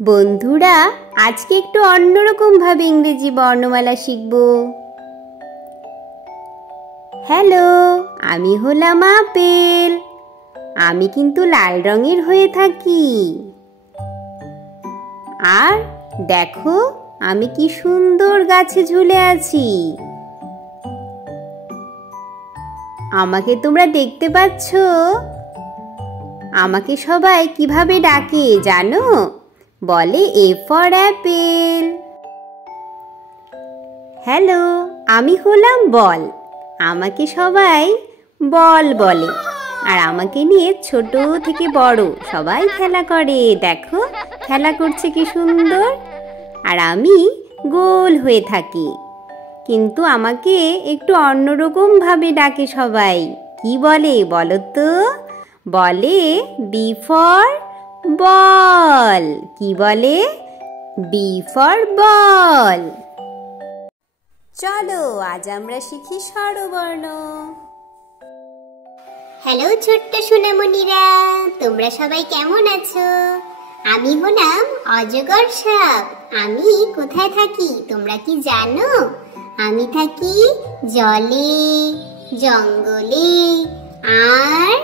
বন্ধুরা, আজকে একটু অন্যরকম ভাবে ইংরেজি বর্ণমালা শিখব। হ্যালো, আমি হলাম আপেল। আমি কিন্তু লাল রঙের হয়ে থাকি। আর দেখো, আমি কি সুন্দর গাছে ঝুলে আছি। আমাকে তোমরা দেখতে পাচ্ছ? আমাকে সবাই কিভাবে ডাকে জানো? বলে এ ফর অ্যাপেল। হ্যালো, আমি হলাম বল। আমাকে সবাই বল বলে। আর আমাকে নিয়ে ছোট থেকে বড় সবাই খেলা করে। দেখো, খেলা করছে কি সুন্দর। আর আমি গোল হয়ে থাকি। কিন্তু আমাকে একটু অন্যরকম ভাবে ডাকে সবাই। কি বলে বলো তো? বলে বি ফর বল। কি বলে? B for ball. চলো আজ আমরা শিখি স্বরবর্ণ। হ্যালো ছোট্ট সোনামণিরা, তোমরা সবাই কেমন আছো? আমি হলাম অজগর সাপ। আমি কোথায় থাকি তোমরা কি জানো? আমি থাকি জলে, জঙ্গলে আর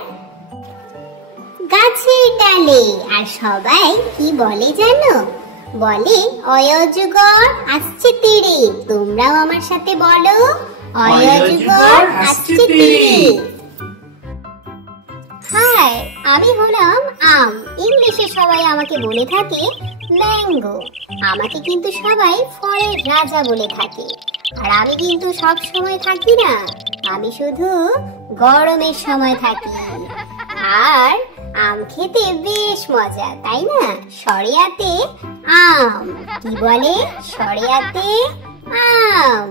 গাছের ডালে। আর সবাই কি বলে জানো? বলে অয় অজগর আসছে তীরে। তোমরাও আমার সাথে বলো অয় অজগর আসছে তীরে। হাই, আমি হলাম আম। ইংলিশে সবাই আমাকে বলে থাকে ম্যাঙ্গো। আমাকে কিন্তু সবাই ফলের রাজা বলে থাকে। আর আমি কিন্তু সব সময় থাকি না, আমি শুধু গরমের সময় থাকি। আর আম খেতে বেশ মজা, তাই না? সরেয়াতে আম। কি বলে? সরেয়াতে আম।